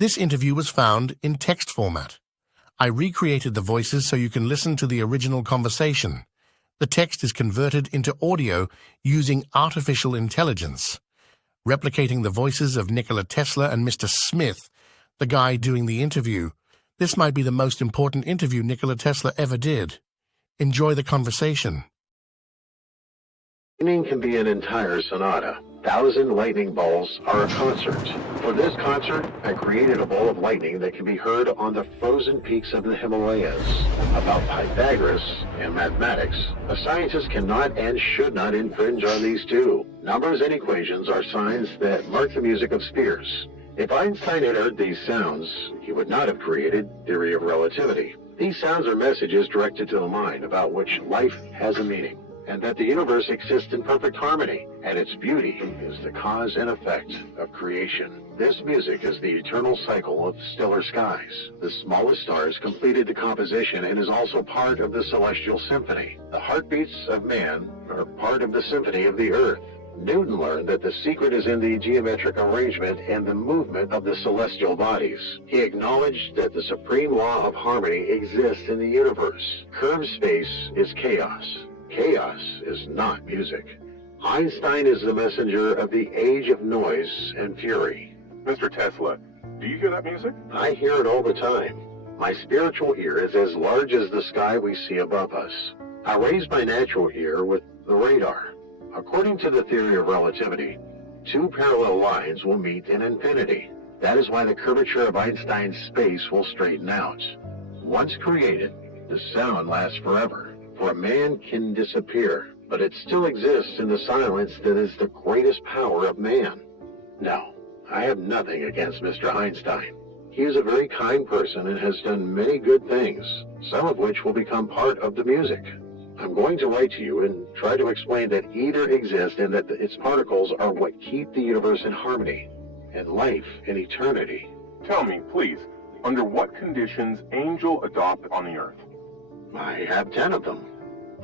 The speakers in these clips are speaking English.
This interview was found in text format. I recreated the voices so you can listen to the original conversation. The text is converted into audio using artificial intelligence, replicating the voices of Nikola Tesla and Mr. Smith, the guy doing the interview. This might be the most important interview Nikola Tesla ever did. Enjoy the conversation. Lightning can be an entire sonata. 1,000 lightning bolts are a concert. For this concert, I created a ball of lightning that can be heard on the frozen peaks of the Himalayas. About Pythagoras and mathematics, a scientist cannot and should not infringe on these two. Numbers and equations are signs that mark the music of spheres. If Einstein had heard these sounds, he would not have created theory of relativity. These sounds are messages directed to the mind about which life has a meaning, and that the universe exists in perfect harmony, and its beauty is the cause and effect of creation. This music is the eternal cycle of stellar skies. The smallest stars completed the composition and is also part of the celestial symphony. The heartbeats of man are part of the symphony of the earth. Newton learned that the secret is in the geometric arrangement and the movement of the celestial bodies. He acknowledged that the supreme law of harmony exists in the universe. Curved space is chaos. Chaos is not music. Einstein is the messenger of the age of noise and fury. Mr. Tesla, do you hear that music? I hear it all the time. My spiritual ear is as large as the sky we see above us. I raise my natural ear with the radar. According to the theory of relativity, two parallel lines will meet in infinity. That is why the curvature of Einstein's space will straighten out. Once created, the sound lasts forever. For a man can disappear, but it still exists in the silence that is the greatest power of man. No, I have nothing against Mr. Einstein. He is a very kind person and has done many good things, some of which will become part of the music. I'm going to write to you and try to explain that ether exists and that its particles are what keep the universe in harmony, and life in eternity. Tell me, please, under what conditions angel adopt on the earth? I have 10 of them.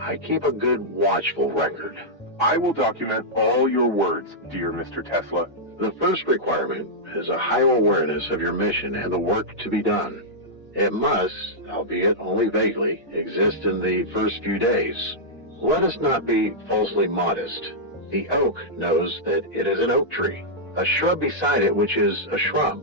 I keep a good watchful record. I will document all your words, dear Mr. Tesla. The first requirement is a higher awareness of your mission and the work to be done. It must, albeit only vaguely, exist in the first few days. Let us not be falsely modest. The oak knows that it is an oak tree, a shrub beside it which is a shrub.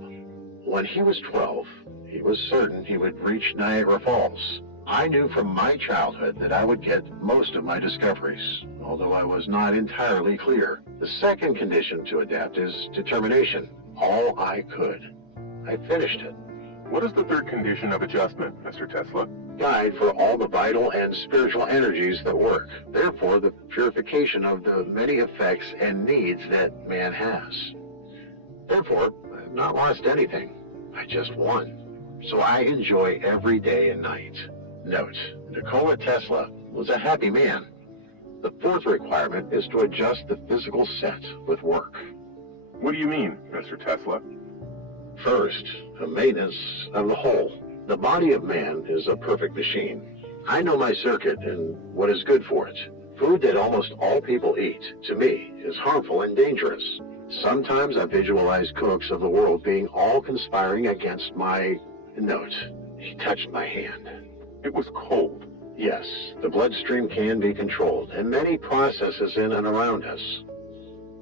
When he was 12, he was certain he would reach Niagara Falls. I knew from my childhood that I would get most of my discoveries, although I was not entirely clear. The second condition to adapt is determination. All I could. I finished it. What is the third condition of adjustment, Mr. Tesla? Guide for all the vital and spiritual energies that work. Therefore, the purification of the many effects and needs that man has. Therefore, I have not lost anything. I just won. So I enjoy every day and night. Note, Nikola Tesla was a happy man. The fourth requirement is to adjust the physical set with work. What do you mean, Mr. Tesla? First, the maintenance of the whole. The body of man is a perfect machine. I know my circuit and what is good for it. Food that almost all people eat, to me, is harmful and dangerous. Sometimes I visualize cooks of the world being all conspiring against my... Note, he touched my hand. It was cold. Yes, the bloodstream can be controlled, and many processes in and around us.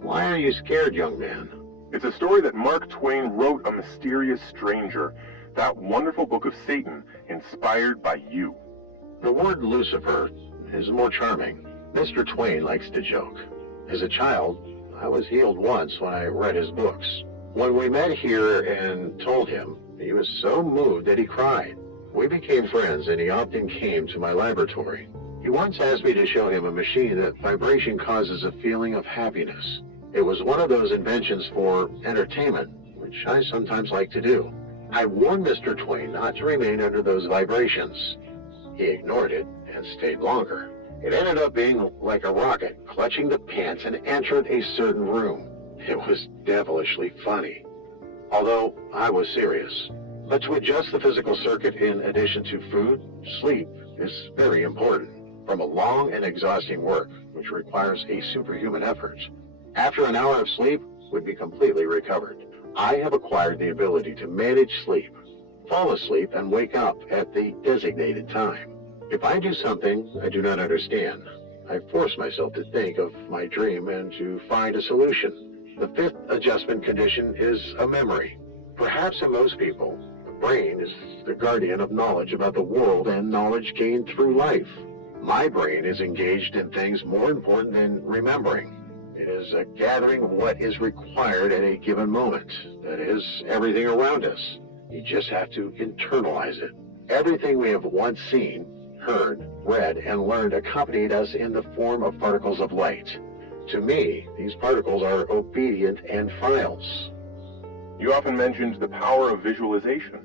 Why are you scared, young man? It's a story that Mark Twain wrote, A Mysterious Stranger, that wonderful book of Satan, inspired by you. The word Lucifer is more charming. Mr. Twain likes to joke. As a child, I was healed once when I read his books. When we met here and told him, he was so moved that he cried. We became friends and he often came to my laboratory. He once asked me to show him a machine that vibration causes a feeling of happiness. It was one of those inventions for entertainment, which I sometimes like to do. I warned Mr. Twain not to remain under those vibrations. He ignored it and stayed longer. It ended up being like a rocket, clutching the pants and entered a certain room. It was devilishly funny, although I was serious. But to adjust the physical circuit in addition to food, sleep is very important. From a long and exhausting work, which requires a superhuman effort, after an hour of sleep, would be completely recovered. I have acquired the ability to manage sleep, fall asleep, and wake up at the designated time. If I do something I do not understand, I force myself to think of my dream and to find a solution. The fifth adjustment condition is a memory. Perhaps in most people, the brain is the guardian of knowledge about the world and knowledge gained through life. My brain is engaged in things more important than remembering. It is a gathering of what is required at a given moment. That is, everything around us. You just have to internalize it. Everything we have once seen, heard, read, and learned accompanied us in the form of particles of light. To me, these particles are obedient and files. You often mentioned the power of visualization.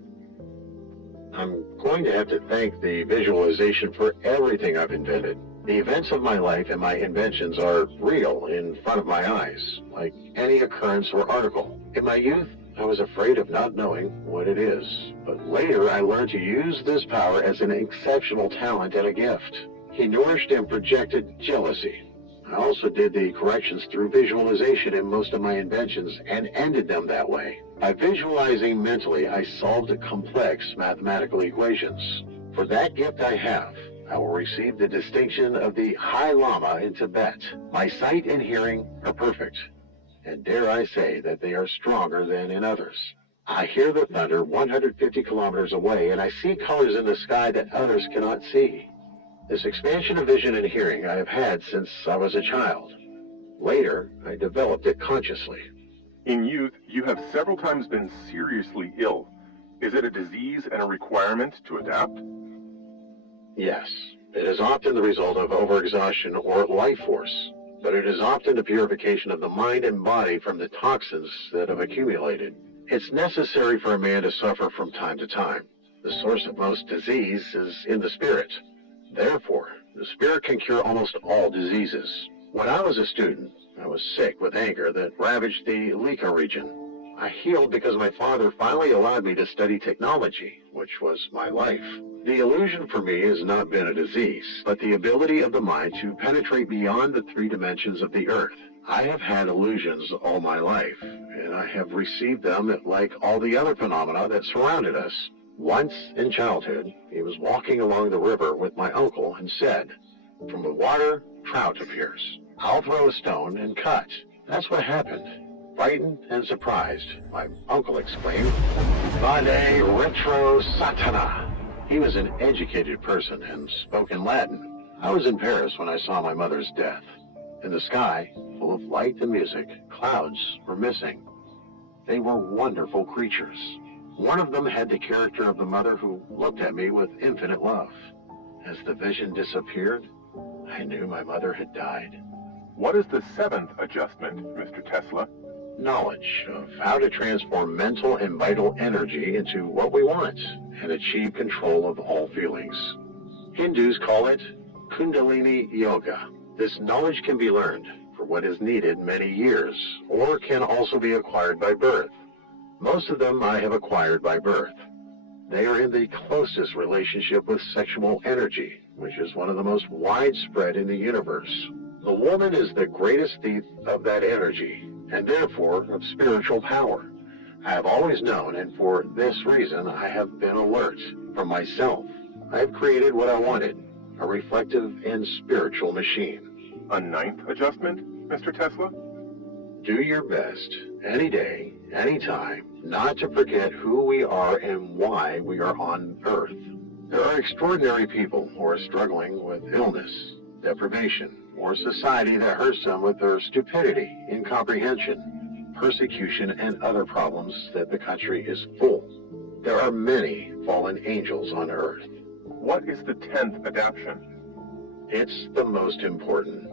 I'm going to have to thank the visualization for everything I've invented. The events of my life and my inventions are real in front of my eyes, like any occurrence or article. In my youth, I was afraid of not knowing what it is, but later I learned to use this power as an exceptional talent and a gift. He nourished and projected jealousy. I also did the corrections through visualization in most of my inventions and ended them that way. By visualizing mentally, I solved complex mathematical equations. For that gift I have, I will receive the distinction of the High Lama in Tibet. My sight and hearing are perfect, and dare I say that they are stronger than in others. I hear the thunder 150 kilometers away, and I see colors in the sky that others cannot see. This expansion of vision and hearing I have had since I was a child. Later, I developed it consciously. In youth, you have several times been seriously ill. Is it a disease and a requirement to adapt? Yes, it is often the result of overexhaustion or life force, but it is often the purification of the mind and body from the toxins that have accumulated. It's necessary for a man to suffer from time to time. The source of most disease is in the spirit. Therefore, the spirit can cure almost all diseases. When I was a student, I was sick with anger that ravaged the Lika region. I healed because my father finally allowed me to study technology, which was my life. The illusion for me has not been a disease, but the ability of the mind to penetrate beyond the three dimensions of the earth. I have had illusions all my life, and I have received them like all the other phenomena that surrounded us. Once in childhood, he was walking along the river with my uncle and said, "From the water, trout appears. I'll throw a stone and cut." That's what happened. Frightened and surprised, my uncle exclaimed, "Vade retro satana." He was an educated person and spoke in Latin. I was in Paris when I saw my mother's death. In the sky, full of light and music, clouds were missing. They were wonderful creatures. One of them had the character of the mother who looked at me with infinite love. As the vision disappeared, I knew my mother had died. What is the seventh adjustment, Mr. Tesla? Knowledge of how to transform mental and vital energy into what we want and achieve control of all feelings. Hindus call it Kundalini Yoga. This knowledge can be learned for what is needed many years, or can also be acquired by birth. Most of them I have acquired by birth. They are in the closest relationship with sexual energy, which is one of the most widespread in the universe. The woman is the greatest thief of that energy, and therefore of spiritual power. I have always known, and for this reason I have been alert. For myself, I have created what I wanted, a reflective and spiritual machine. A ninth adjustment, Mr. Tesla? Do your best, any day, any time, not to forget who we are and why we are on Earth. There are extraordinary people who are struggling with illness, deprivation, or society that hurts them with their stupidity, incomprehension, persecution, and other problems that the country is full. There are many fallen angels on Earth. What is the 10th adaptation? It's the most important.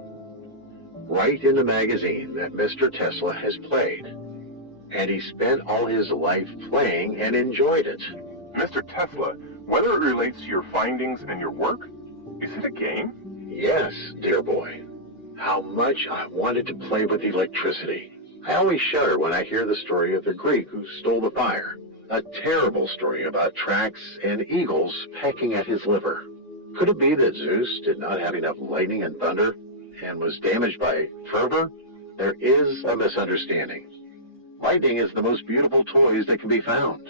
Write in the magazine that Mr. Tesla has played, and he spent all his life playing and enjoyed it. Mr. Tesla, whether it relates to your findings and your work, is it a game? Yes, dear boy. How much I wanted to play with electricity. I always shudder when I hear the story of the Greek who stole the fire. A terrible story about tracks and eagles pecking at his liver. Could it be that Zeus did not have enough lightning and thunder and was damaged by fervor? There is a misunderstanding. Lightning is the most beautiful toys that can be found.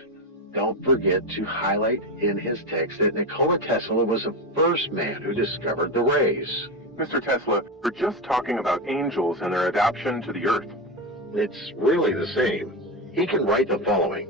Don't forget to highlight in his text that Nikola Tesla was the first man who discovered the rays. Mr. Tesla, we're just talking about angels and their adaptation to the earth. It's really the same. He can write the following.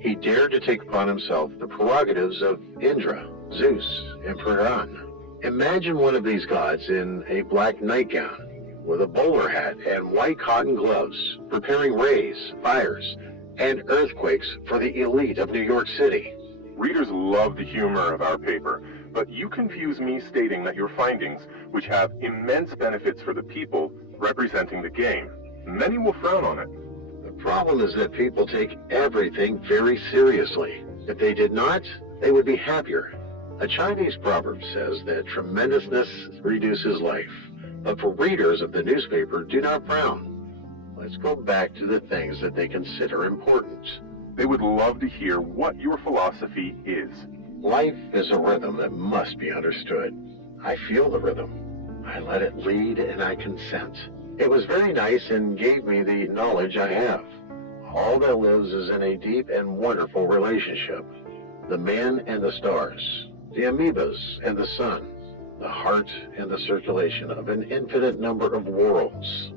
He dared to take upon himself the prerogatives of Indra, Zeus, and Pran. Imagine one of these gods in a black nightgown, with a bowler hat and white cotton gloves, preparing rays, fires, and earthquakes for the elite of New York City. Readers love the humor of our paper, but you confuse me stating that your findings, which have immense benefits for the people, representing the game. Many will frown on it. The problem is that people take everything very seriously. If they did not, they would be happier. A Chinese proverb says that tremendousness reduces life, but for readers of the newspaper, do not frown. Let's go back to the things that they consider important. They would love to hear what your philosophy is. Life is a rhythm that must be understood. I feel the rhythm. I let it lead and I consent. It was very nice and gave me the knowledge I have. All that lives is in a deep and wonderful relationship. The man and the stars, the amoebas and the sun, the heart and the circulation of an infinite number of worlds.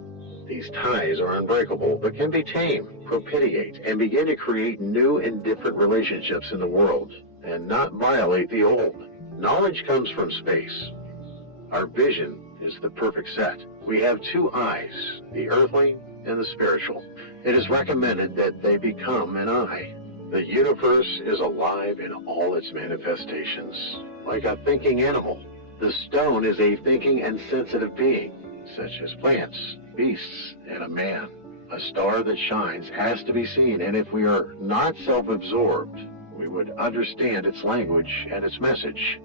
These ties are unbreakable, but can be tamed, propitiate, and begin to create new and different relationships in the world, and not violate the old. Knowledge comes from space. Our vision is the perfect set. We have two eyes, the earthly and the spiritual. It is recommended that they become an eye. The universe is alive in all its manifestations, like a thinking animal. The stone is a thinking and sensitive being, such as plants, beasts, and a man. A star that shines has to be seen, and if we are not self-absorbed, we would understand its language and its message.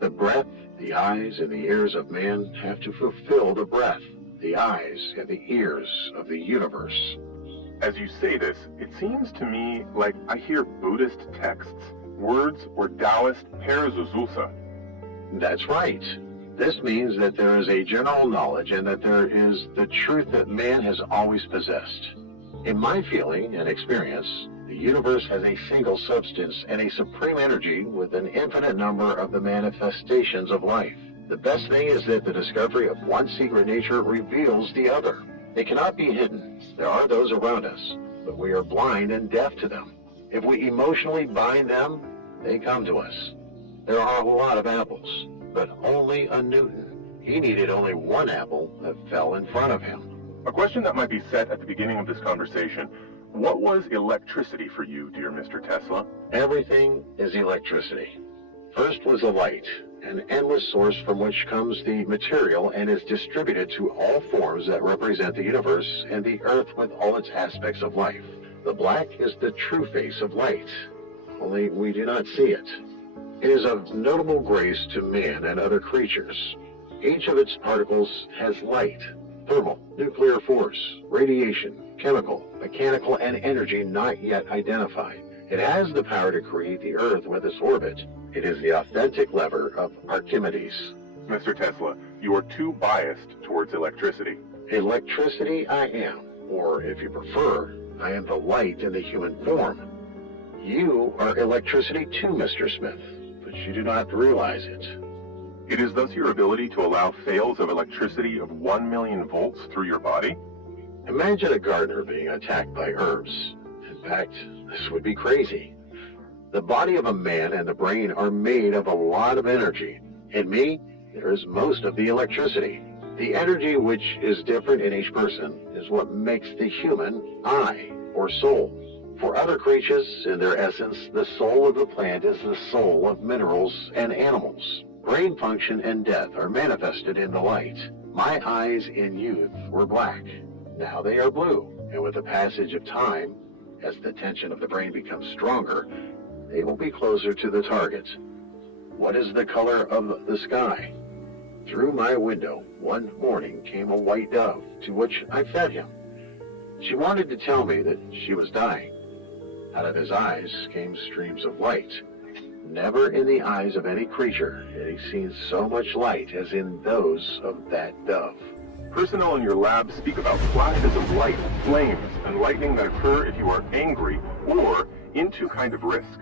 The breath, the eyes, and the ears of man have to fulfill the breath, the eyes, and the ears of the universe. As you say this, it seems to me like I hear Buddhist texts, words or Taoist parazuzulsa. That's right. This means that there is a general knowledge and that there is the truth that man has always possessed. In my feeling and experience, the universe has a single substance and a supreme energy with an infinite number of the manifestations of life. The best thing is that the discovery of one secret nature reveals the other. It cannot be hidden. There are those around us, but we are blind and deaf to them. If we emotionally bind them, they come to us. There are a lot of apples, but only a Newton. He needed only one apple that fell in front of him. A question that might be set at the beginning of this conversation. What was electricity for you, dear Mr. Tesla? Everything is electricity. First was the light, an endless source from which comes the material and is distributed to all forms that represent the universe and the earth with all its aspects of life. The black is the true face of light, only we do not see it. It is of notable grace to man and other creatures. Each of its particles has light, thermal, nuclear force, radiation, chemical, mechanical, and energy not yet identified. It has the power to create the Earth with its orbit. It is the authentic lever of Archimedes. Mr. Tesla, you are too biased towards electricity. Electricity I am, or if you prefer, I am the light in the human form. You are electricity too, Mr. Smith, but you do not realize it. It is thus your ability to allow fails of electricity of 1 million volts through your body? Imagine a gardener being attacked by herbs. In fact, this would be crazy. The body of a man and the brain are made of a lot of energy. In me, there is most of the electricity. The energy, which is different in each person, is what makes the human I, or soul. For other creatures, in their essence, the soul of the plant is the soul of minerals and animals. Brain function and death are manifested in the light. My eyes in youth were black. Now they are blue, and with the passage of time, as the tension of the brain becomes stronger, they will be closer to the target. What is the color of the sky? Through my window, one morning came a white dove, to which I fed him. She wanted to tell me that she was dying. Out of his eyes came streams of light. Never in the eyes of any creature had he seen so much light as in those of that dove. Personnel in your lab speak about flashes of light, flames, and lightning that occur if you are angry or in too kind of risk.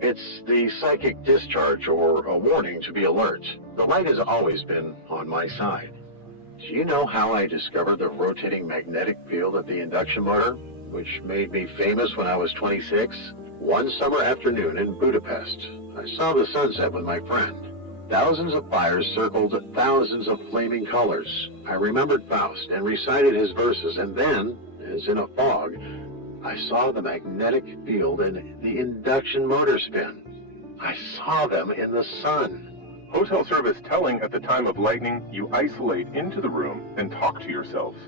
It's the psychic discharge or a warning to be alert. The light has always been on my side. Do you know how I discovered the rotating magnetic field of the induction motor, which made me famous when I was 26? One summer afternoon in Budapest, I saw the sunset with my friend. Thousands of fires circled thousands of flaming colors. I remembered Faust and recited his verses, and then, as in a fog, I saw the magnetic field and the induction motor spin. I saw them in the sun. Hotel service telling at the time of lightning, you isolate into the room and talk to yourselves.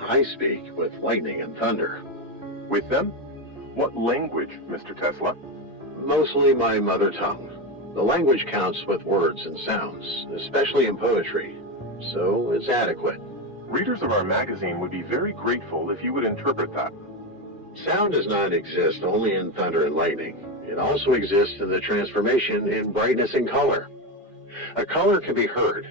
I speak with lightning and thunder. With them? What language, Mr. Tesla? Mostly my mother tongue. The language counts with words and sounds, especially in poetry, so it's adequate. Readers of our magazine would be very grateful if you would interpret that. Sound does not exist only in thunder and lightning. It also exists in the transformation in brightness and color. A color can be heard.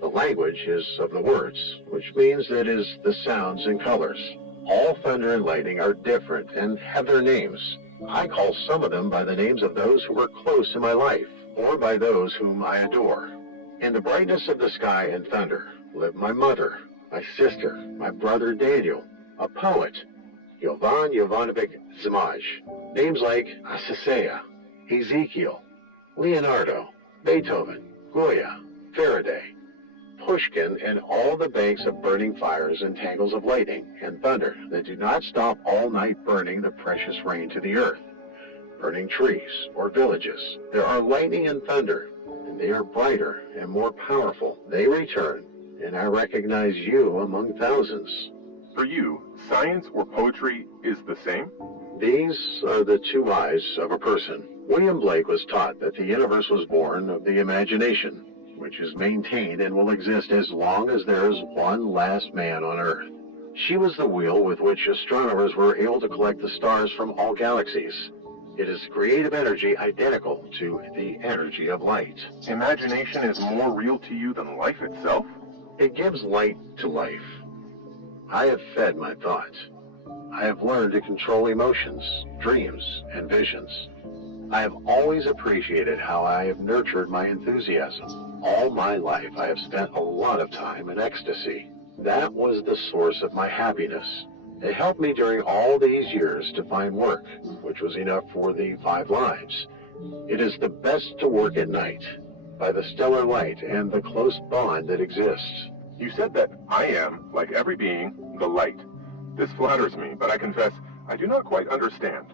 The language is of the words, which means that it is the sounds and colors. All thunder and lightning are different and have their names. I call some of them by the names of those who were close in my life, or by those whom I adore. In the brightness of the sky and thunder live my mother, my sister, my brother Daniel, a poet, Jovan Jovanovic Zmaj. Names like Asisea, Ezekiel, Leonardo, Beethoven, Goya, Faraday, Pushkin, and all the banks of burning fires and tangles of lightning and thunder that do not stop all night burning the precious rain to the earth, burning trees or villages. There are lightning and thunder, and they are brighter and more powerful. They return, and I recognize you among thousands. For you, science or poetry is the same? These are the two eyes of a person. William Blake was taught that the universe was born of the imagination, which is maintained and will exist as long as there is one last man on Earth. She was the wheel with which astronomers were able to collect the stars from all galaxies. It is creative energy identical to the energy of light. Imagination is more real to you than life itself? It gives light to life. I have fed my thought. I have learned to control emotions, dreams, and visions. I have always appreciated how I have nurtured my enthusiasm. All my life I have spent a lot of time in ecstasy. That was the source of my happiness. It helped me during all these years to find work, which was enough for the 5 lives. It is the best to work at night, by the stellar light and the close bond that exists. You said that I am, like every being, the light. This flatters me, but I confess I do not quite understand.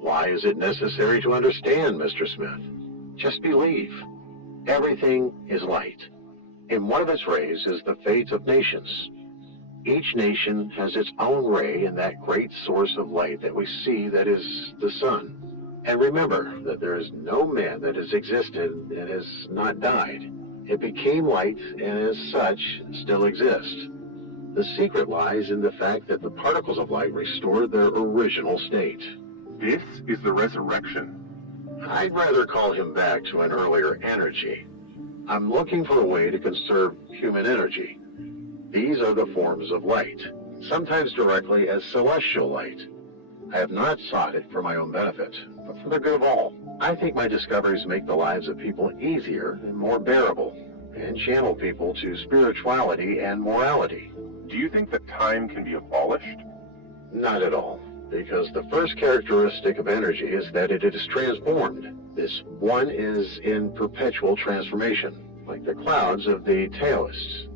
Why is it necessary to understand, Mr. Smith? Just believe. Everything is light. In one of its rays is the fate of nations. Each nation has its own ray in that great source of light that we see, that is the sun. And remember that there is no man that has existed and has not died. It became light and as such still exists. The secret lies in the fact that the particles of light restore their original state. This is the resurrection. I'd rather call him back to an earlier energy. I'm looking for a way to conserve human energy. These are the forms of light, sometimes directly as celestial light. I have not sought it for my own benefit, but for the good of all. I think my discoveries make the lives of people easier and more bearable, and channel people to spirituality and morality. Do you think that time can be abolished? Not at all, because the first characteristic of energy is that it is transformed. This one is in perpetual transformation, like the clouds of the Taoists.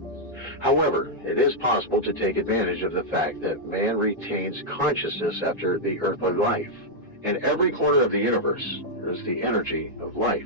However, it is possible to take advantage of the fact that man retains consciousness after the earthly life. In every corner of the universe, there is the energy of life.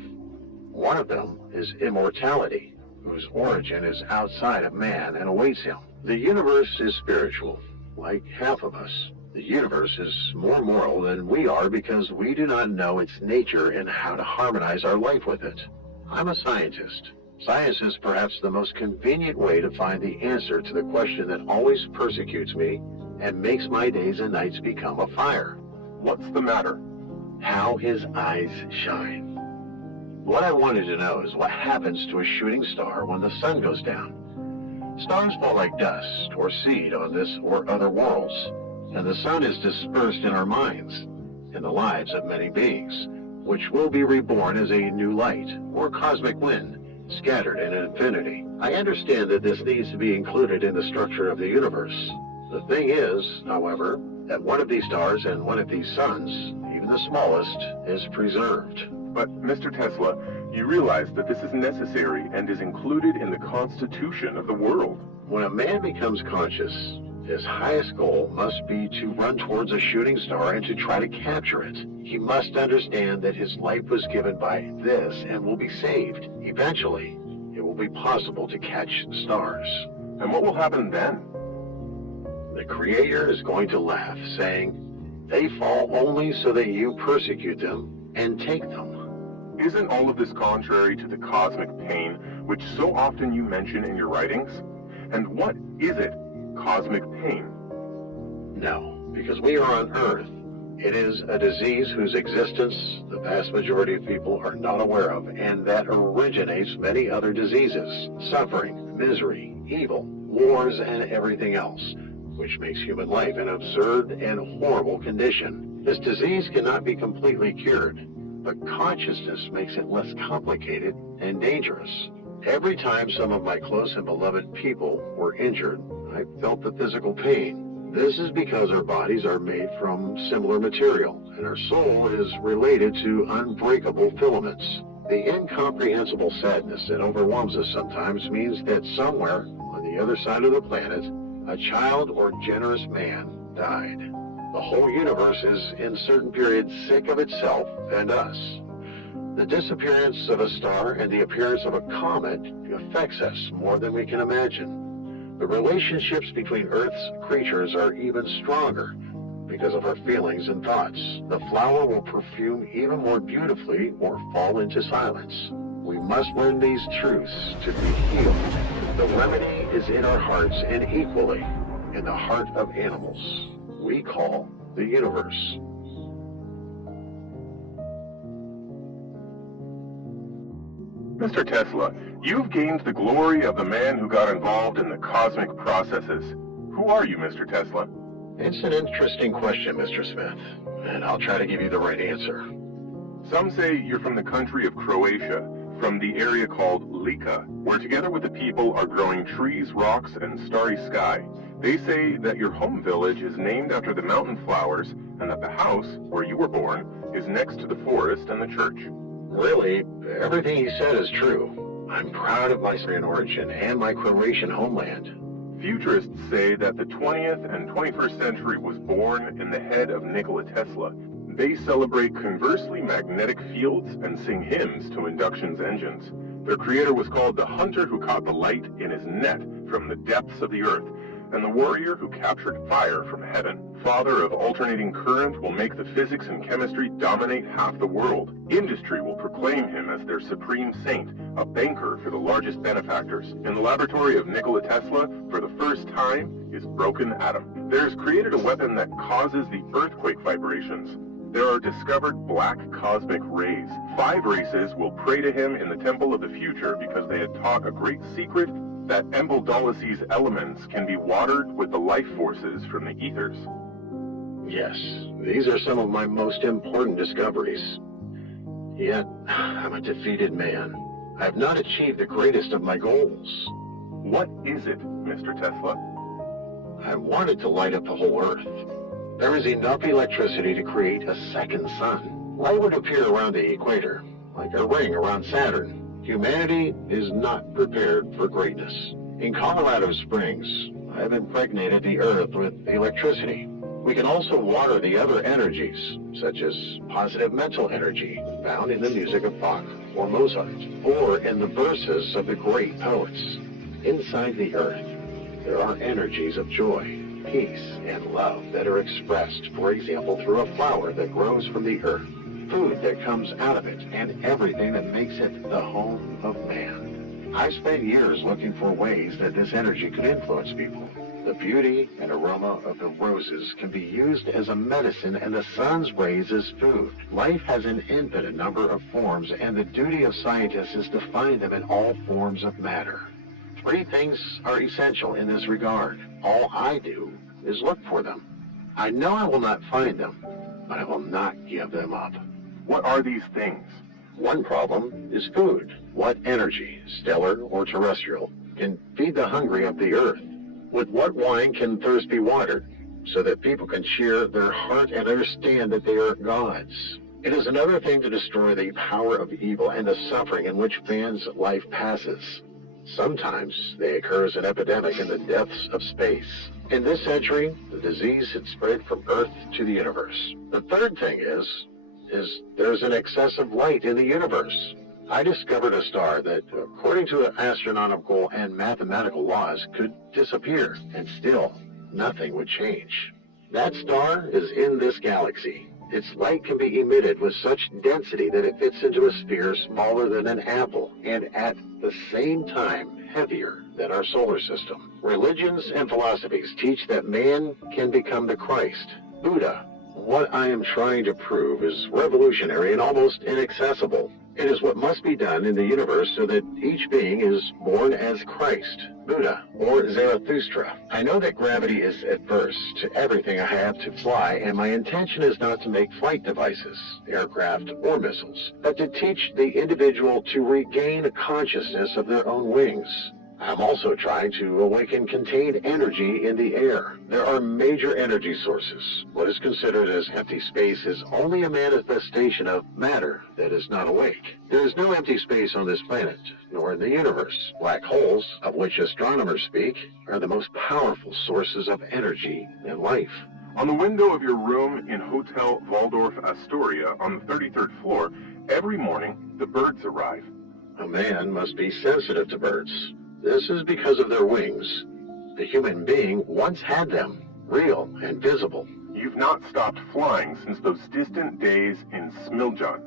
One of them is immortality, whose origin is outside of man and awaits him. The universe is spiritual, like half of us. The universe is more moral than we are because we do not know its nature and how to harmonize our life with it. I'm a scientist. Science is perhaps the most convenient way to find the answer to the question that always persecutes me and makes my days and nights become a fire. What's the matter? How his eyes shine. What I wanted to know is what happens to a shooting star when the sun goes down. Stars fall like dust or seed on this or other worlds, and the sun is dispersed in our minds, in the lives of many beings, which will be reborn as a new light or cosmic wind, scattered in infinity. I understand that this needs to be included in the structure of the universe. The thing is, however, that one of these stars and one of these suns, even the smallest, is preserved. But, Mr. Tesla, you realize that this is necessary and is included in the constitution of the world. When a man becomes conscious, his highest goal must be to run towards a shooting star and to try to capture it. He must understand that his life was given by this and will be saved. Eventually, it will be possible to catch stars. And what will happen then? The Creator is going to laugh, saying, "They fall only so that you persecute them and take them." Isn't all of this contrary to the cosmic pain, which so often you mention in your writings? And what is it, cosmic pain? No, because we are on Earth. It is a disease whose existence the vast majority of people are not aware of, and that originates many other diseases, suffering, misery, evil, wars, and everything else, which makes human life an absurd and horrible condition. This disease cannot be completely cured, but consciousness makes it less complicated and dangerous. Every time some of my close and beloved people were injured, I felt the physical pain. This is because our bodies are made from similar material, and our soul is related to unbreakable filaments. The incomprehensible sadness that overwhelms us sometimes means that somewhere on the other side of the planet, a child or generous man died. The whole universe is in certain periods sick of itself and us. The disappearance of a star and the appearance of a comet affects us more than we can imagine. The relationships between Earth's creatures are even stronger because of our feelings and thoughts. The flower will perfume even more beautifully or fall into silence. We must learn these truths to be healed. The remedy is in our hearts and equally in the heart of animals we call the universe. Mr. Tesla, you've gained the glory of the man who got involved in the cosmic processes. Who are you, Mr. Tesla? It's an interesting question, Mr. Smith, and I'll try to give you the right answer. Some say you're from the country of Croatia, from the area called Lika, where together with the people are growing trees, rocks, and starry sky. They say that your home village is named after the mountain flowers, and that the house, where you were born, is next to the forest and the church. Really, everything he said is true. I'm proud of my Syrian origin and my Croatian homeland. Futurists say that the 20th and 21st century was born in the head of Nikola Tesla. They celebrate conversely magnetic fields and sing hymns to induction's engines. Their creator was called the hunter who caught the light in his net from the depths of the earth, and the warrior who captured fire from heaven. Father of alternating current will make the physics and chemistry dominate half the world. Industry will proclaim him as their supreme saint, a banker for the largest benefactors. In the laboratory of Nikola Tesla, for the first time, is broken atom. There's created a weapon that causes the earthquake vibrations. There are discovered black cosmic rays. 5 races will pray to him in the temple of the future because they had taught a great secret that Embldolisi's elements can be watered with the life forces from the ethers. Yes, these are some of my most important discoveries. Yet, I'm a defeated man. I have not achieved the greatest of my goals. What is it, Mr. Tesla? I wanted to light up the whole Earth. There is enough electricity to create a second sun. Light would appear around the equator, like a ring around Saturn. Humanity is not prepared for greatness. In Colorado Springs, I have impregnated the Earth with electricity. We can also water the other energies, such as positive mental energy, found in the music of Bach or Mozart, or in the verses of the great poets. Inside the Earth, there are energies of joy, peace, and love that are expressed, for example, through a flower that grows from the earth, food that comes out of it, and everything that makes it the home of man. I've spent years looking for ways that this energy could influence people. The beauty and aroma of the roses can be used as a medicine and the sun's rays as food. Life has an infinite number of forms, and the duty of scientists is to find them in all forms of matter. Three things are essential in this regard. All I do is look for them. I know I will not find them, but I will not give them up. What are these things? One problem is food. What energy, stellar or terrestrial, can feed the hungry of the earth? With what wine can thirst be watered, so that people can cheer their heart and understand that they are gods? It is another thing to destroy the power of evil and the suffering in which man's life passes. Sometimes they occur as an epidemic in the depths of space. In this century, the disease had spread from Earth to the universe. The third thing is there's an excess of light in the universe. I discovered a star that, according to astronomical and mathematical laws, could disappear, and still nothing would change. That star is in this galaxy. Its light can be emitted with such density that it fits into a sphere smaller than an apple, and at the same time heavier than our solar system. Religions and philosophies teach that man can become the Christ, Buddha. What I am trying to prove is revolutionary and almost inaccessible. It is what must be done in the universe so that each being is born as Christ, Buddha, or Zarathustra. I know that gravity is adverse to everything I have to fly, and my intention is not to make flight devices, aircraft, or missiles, but to teach the individual to regain consciousness of their own wings. I'm also trying to awaken contained energy in the air. There are major energy sources. What is considered as empty space is only a manifestation of matter that is not awake. There is no empty space on this planet, nor in the universe. Black holes, of which astronomers speak, are the most powerful sources of energy and life. On the window of your room in Hotel Waldorf Astoria on the 33rd floor, every morning the birds arrive. A man must be sensitive to birds. This is because of their wings. The human being once had them, real and visible. You've not stopped flying since those distant days in Smiljan.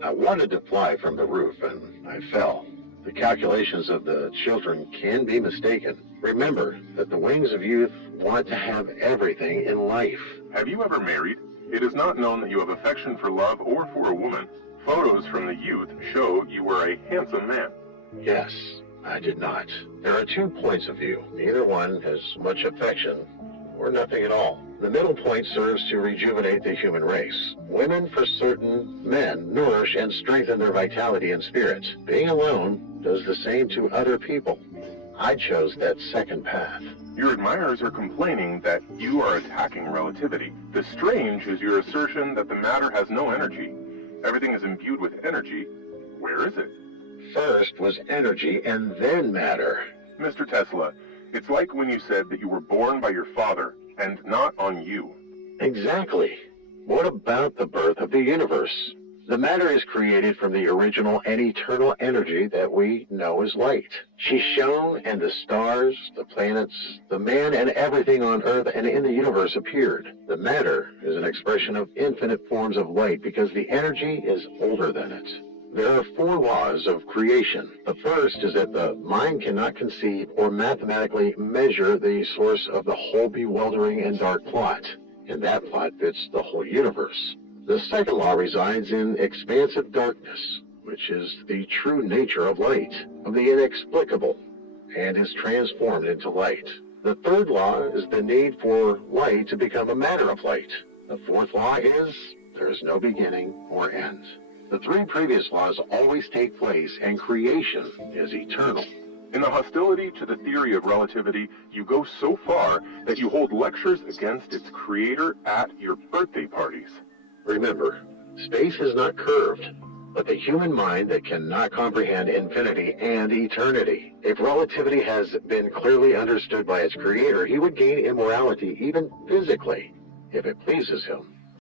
I wanted to fly from the roof, and I fell. The calculations of the children can be mistaken. Remember that the wings of youth want to have everything in life. Have you ever married? It is not known that you have affection for love or for a woman. Photos from the youth show you were a handsome man. Yes, I did not. There are 2 points of view. Neither one has much affection, or nothing at all. The middle point serves to rejuvenate the human race. Women, for certain, men nourish and strengthen their vitality and spirit. Being alone does the same to other people. I chose that second path. Your admirers are complaining that you are attacking relativity. The strange is your assertion that the matter has no energy. Everything is imbued with energy. Where is it? First was energy and then matter. Mr. Tesla, it's like when you said that you were born by your father and not on you. Exactly. What about the birth of the universe? The matter is created from the original and eternal energy that we know as light. She shone, and the stars, the planets, the man, and everything on Earth and in the universe appeared. The matter is an expression of infinite forms of light because the energy is older than it. There are 4 laws of creation. The first is that the mind cannot conceive or mathematically measure the source of the whole bewildering and dark plot, and that plot fits the whole universe. The second law resides in expansive darkness, which is the true nature of light, of the inexplicable, and is transformed into light. The third law is the need for light to become a matter of light. The fourth law is there is no beginning or end. The 3 previous laws always take place, and creation is eternal. In the hostility to the theory of relativity, you go so far that you hold lectures against its creator at your birthday parties. Remember, space is not curved, but the human mind that cannot comprehend infinity and eternity. If relativity has been clearly understood by its creator, he would gain immortality even physically, if it pleases him.